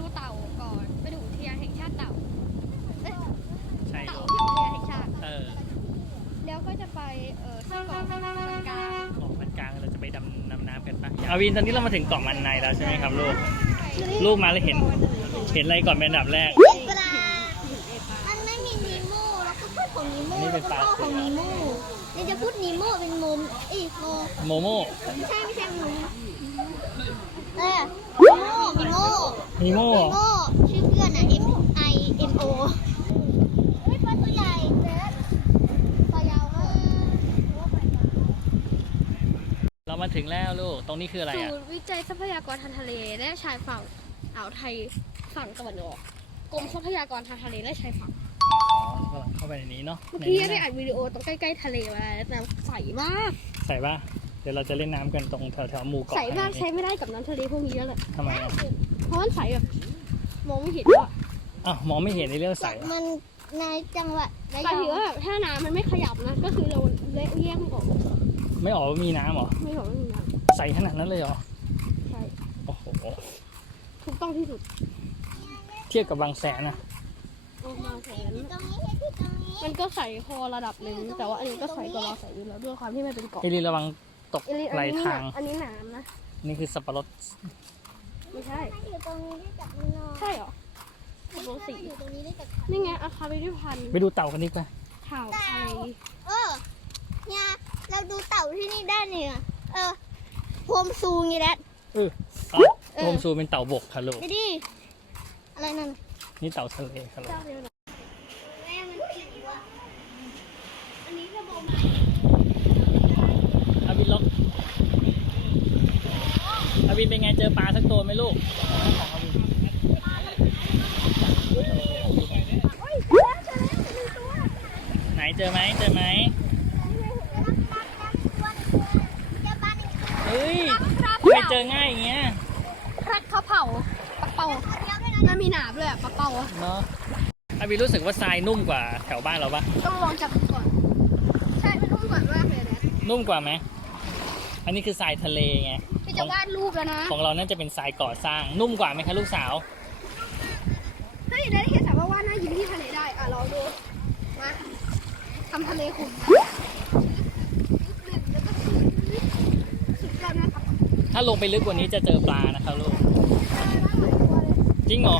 ดูเต่าก่อนไปดูอุทยานแห่งชาติเต่าเอ๊ะใช่เต่าลูกที่อุทยานแห่งชาติ เออแล้วก็จะไปเอ่อที่เกาะมันกลางเกาะมันกลางเราจะไปดำน้ำน้ำกันปะอาวินตอนนี้เรามาถึงเกาะมันในแล้วใช่ไหมครับลูก ลูกมาแล้วเห็น เห็นอะไรก่อนเป็นอันดับแรก ปลา มันไม่มีนีโม่แล้วก็พ่อของนีโม่นี่เป็แล้วนปลาก็พ่อของนีโม่นี่จะพูดนีโม่เป็นโมมเอ้ยโมโมโม่ไม่ใช่ไม่ใช่โมเออนีโม่นีโม่ มีโม่นีโม่ชื่อเพื่อนอะ M I M O เฮ้ยปลาตัวใหญ่เด็ดปลายาวมากเรามาถึงแล้วลูก ตรงนี้คืออะไรศูอะ นย์วิจัยทรัพยากรทางทะเล และชายฝั่งอ่าวไทยฝั่งตะวันออกกรมทรัพยากรทางทะเลและชายฝั่งอ๋อกำลังเข้าไปในนี้เนาะเมื่อกี้ในได้นี้อัดวิดีโอตรงใกล้ๆทะเลมาแล้วน้ำใสมากใส่ป่ะเดี๋ยวเราจะเล่นน้ำกันตรงแถวแถวๆหมู่เกาะใสมากแห่ใช้งนี้ไม่ได้กับน้ำทะเลพวกนี้แล้วแหละทำไมอะ เพราะมันใสแบบมองไม่เห็นว่าอ้าวมองไม่เห็นในเรื่องใสเหรอมันในจังหวัดระหมายยอถึงงว่าแบบถ้าน้ำมันไม่ขยับนะ ก็คือเราแยกไม่ออก ไม่ออกว่ามีน้ำเหรอ ไม่ออกไม่มีน้ใสขนาดนั้นเลยเหรอำใช่โอ้โห ถูกต้องที่สุดเทียบกับบางแสนนะออกมาแสนตรงนี้ให้ที่ตรงนี้มันก็ใสพอระดับหนึ่งแต่ว่าอันนี้ก็ใสกว่าเราใสอยู่แล้วด้วยความที่มันเป็นเกาะเอลินระวังตกอันนี้ไหลอันนี้ทางอันนี้หนามนะ นี่คือสับปะรด ไม่ใช่ถ้าอยู่ตรงนี้ได้จับมือนอนใช่เหรอตกลงสีอยู่ตรงนี้ได้จับนี่ไงอาคาเบริพันธ์ไปดูเต่ากันดีกว่าข่าวไทยเออเนี่ยเราดูเต่าที่นี่ได้เนี่ยเออโฮมซูไงแดดเออโฮมซูเป็นเต่าบกค่ะลูกดูดิอะไรนั่นนี่เต่าทะเลค่ะลูก เจ้าเดียวนะ แม่มันติดวะ อันนี้ก็โบมา อาวินลบ อาวินเป็นไงเจอปลาสักตัวไหมลูกไหนเจอไหมเจอไหมเจ้าบ้านนี่เฮ้ยครับทำไมเจอง่ายอย่างเงี้ยรักเขาเผาปะเป่าเดียวด้วยนะมันมีหนามเลยอะปะเป่าอะเนาะอาวินรู้สึกว่าทรายนุ่มกว่าแถวบ้านเราปะต้องลองจับดูก่อน ใช่มันนุ่มกว่ามากเลยนะนุ่มกว่าไหมอันนี้คือทรายทะเลไง พี่จะวาดรูปแล้วนะของเราน่าจะเป็นทรายก่อสร้าง นุ่มกว่าไหมคะลูกสาว เฮ้ยได้แค่สามารถวาดหน้ายิ้มที่ทะเลได้ อะลองดู มาทำทะเลขุ่นแล้วก็สุดยอดนะครับถ้าลงไปลึกกว่านี้จะเจอปลานะคะลูก จริงเหรอ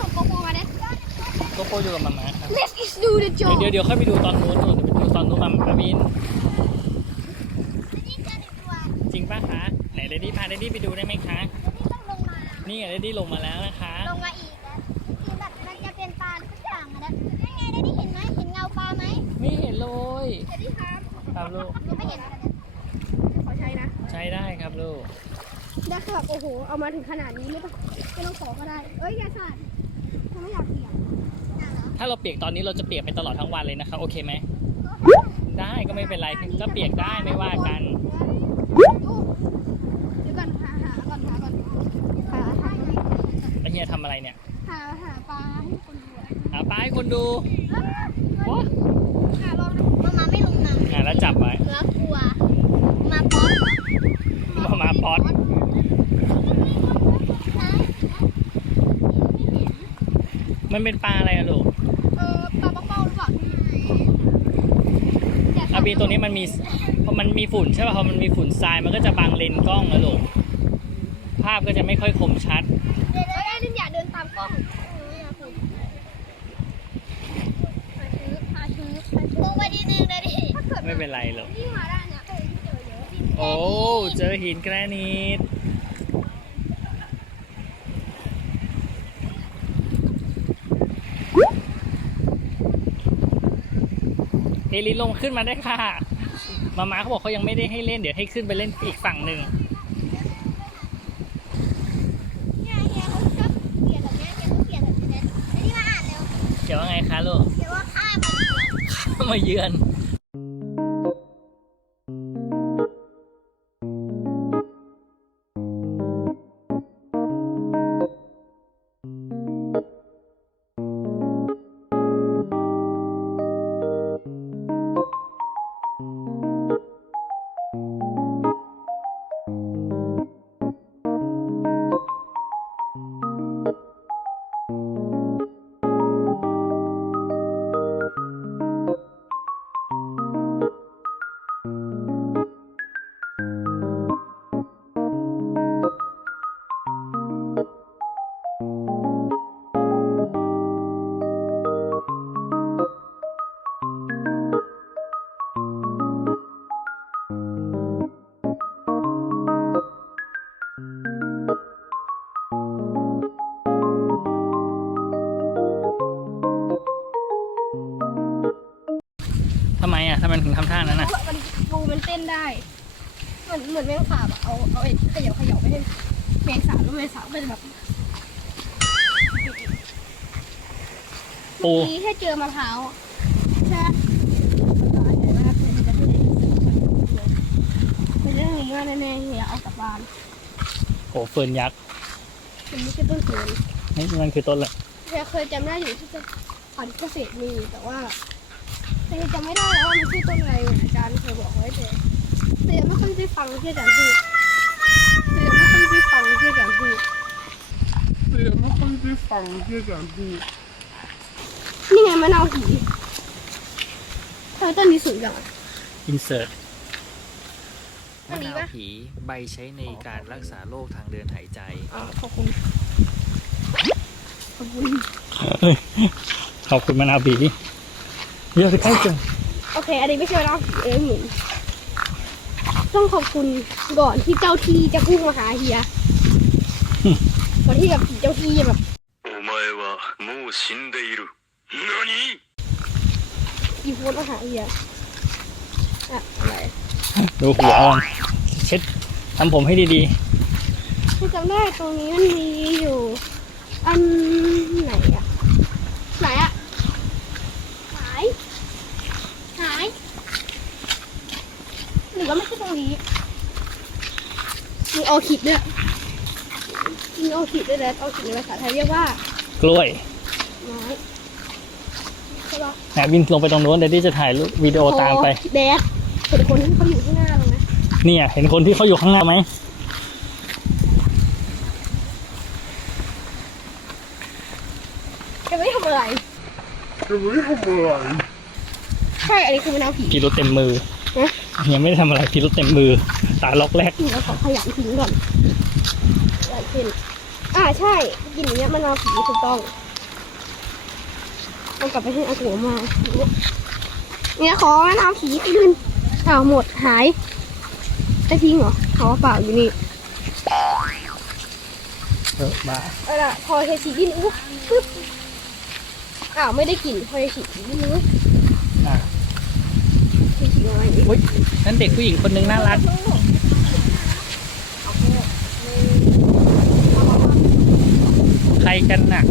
ส่งโปรโมมาเนี่ยโกโปรอยู่กับมาม่าครับ Let's is do the เดี๋ยว job เดี๋ยวเดี๋ยวค่อยไปดูตอนนู้นนู่นเดี๋ยวไปดูตอนนู้นมาอาวินนี่เจอหนึ่งตัว จริง ป่ะคะ ไหนเดดดี้พาเดดดี้ไปดูได้ไหมคะนี่ต้องลงมา นี่ไงเดดดี้ลงมาแล้วนะคะ ลงมาอีกนะคือแบบมันจะเป็นปลาทุกอย่างอะนะนั่นไงได้ที่เห็นไหมเห็นเงาปลาไหมไม่เห็นเลยสวัสดีครับครับลูกหนูไม่เห็นอะไรนะขอใช้นะ ใช้ได้ครับลูกได้คือแบบโอ้โห เอามาถึงขนาดนี้ไม่ต้องไม่ต้องขอก็ได้ เอ้ยอย่าสั่นเขาไม่อยากเปียกถ้าเราเปียกตอนนี้เราจะเปียกไปตลอดทั้งวันเลยนะคะ โอเคไหม ได้ก็ไม่เป็นไรก็เปียกได้ไม่ว่ากัน ดูเดี๋ยวก่อนหาหาก่อนหาก่อนหาหา แล้วเฮียทำอะไรเนี่ย หาหาปลาให้คนดูอะ หาปลาให้ คนดูโอ้หาลองดูมามาไม่ลงน้อะแล้วจับไว้ำแล้วกลัว มาป๊อกเหรอมามาป๊อตมันเป็นปลาอะไรอะลูก เออปลาปักเป้าหรือเปล่าแต่อาบีตัวนี้มันมีพอมันมีฝุ่นใช่ป่ะพอมันมีฝุ่นทรายมันก็จะบังเลนส์กล้องนะลูก ภาพก็จะไม่ค่อยคมชัด เดี๋ยวไอ้ลินอย่าเดินตามกล้องหาชื้อหาชื้อหาชื้อ ลงไปนิดนึงเลยดิ ถ้า เกิดไม่เป็นไรหรอกวิ่งมาได้เนี่ยเออเจอเยอะโอ้ เจอหินแกรนิต เฮลินลงขึ้นมาได้ค่ะ มาม่าเขาบอกเขายังไม่ได้ให้เล่น เดี๋ยวให้ขึ้นไปเล่นอีกฝั่งหนึ่ง เนี่ยเฮียเขาชอบเขียนแบบเนี้ยเฮียเขาเขียนแบบนี้ไอ้ที่มาอ่านเร็วเดี๋ยวว่าไงคะลูกเขียนว่าข้ามมันมาเยือน อะทำไมถึงทำท่านั้นอะ มันปูมันเต้นได้ เหมือนเหมือนแมงสาบอะเอาเอาไอ้เขย่าเขย่าไม่ให้แมงสาบแล้วแมงสาบก็จะแบบปู เมื่อกี้แค่เจอมะพร้าวใช่ไหมมันก็อร่อยมากเลยมันจะไม่ได้เป็นเรื่องนี้ว่าแน่ๆเฮียเอากลับบ้านโอ้เฟิร์นยักษ์มันไม่ใช่ต้นเฟิร์นนี่มันคือต้นอะไรเฮียเคยจำได้อยู่ที่จะผ่านเกษตรมีแต่ว่า แต่จำไม่ได้แล้วว่ามันชื่อต้นอะไรอาจารย์เคยบอกไว้แต่แต่ยังไม่ค่อยได้ฟังที่อาจารย์พูดแต่ยังไม่ค่อยได้ฟังที่อาจารย์พูดเสียไม่ค่อยได้ฟังที่อาจารย์พูดนี่ไงมะนาวผีทำไมต้นนี้สูงจังอะอินเสิร์ตอันนี้ปะผีใบใช้ในการรักษาโรคทางเดินหายใจอ๋อขอบคุณขอบคุณขอบคุณมะนาวบี เยอะสิใกล้จัง โอเค อันนี้ไม่ใช่มะนาวผีเออหมุนต้องขอบคุณก่อนที่เจ้าที่จะพุ่งมาหาเฮียก่อนที่แบบเจ้าที่จะแบบ お前はもう死んでいる。何 อีโฟนมาหาเฮียอะอะไร ดูหัวมันเช็ดทำผมให้ดี ที่จำได้ตรงนี้มันมีอยู่ อัน ออคิดด้วยมีออคิดด้วยนะออคิดในภาษาไทยเรียกว่าๆกล้วยไม้ใช่ปะแหนบินลงไปตรงนู้นเดี๋ยวที่จะถ่ายรูปวิดีโอตามไปโอ้แดดเป็นคนที่เขาอยู่ข้างหน้าเรานะเนี่ย เห็นคนที่เขาอยู่ข้างหน้าไหมแกไม่ทำอะไรจะไม่ทำอะไรใช่อันนี้คือมะนาวผีพิรุษเต็มมือฮะ ยังไม่ได้ทำอะไรพิรุษเต็มมือ ตาล็อกแรกเราขอขยำทิ้งก่อนอะไรขึ้นอ่าใช่กินอย่างเงี้ยมะนาวผีถูกต้องเอากลับไปให้อากูมา เนี่ยเนี่ยขอมะนาวผีคืนอ้าวหมดหายได้ทิ้งเหรอเขาว่าเปล่าอยู่นี่เออบ้าเอาล่ะพอเทชีกินอุ๊บปึ๊บอ้าวไม่ได้กลิ่นพอเทชีกินไม่รู้อะเทชีอะไรนี่ อุ้ยนั่นเด็กผู้หญิงคนนึงน่ารัก ใครกันน่ะ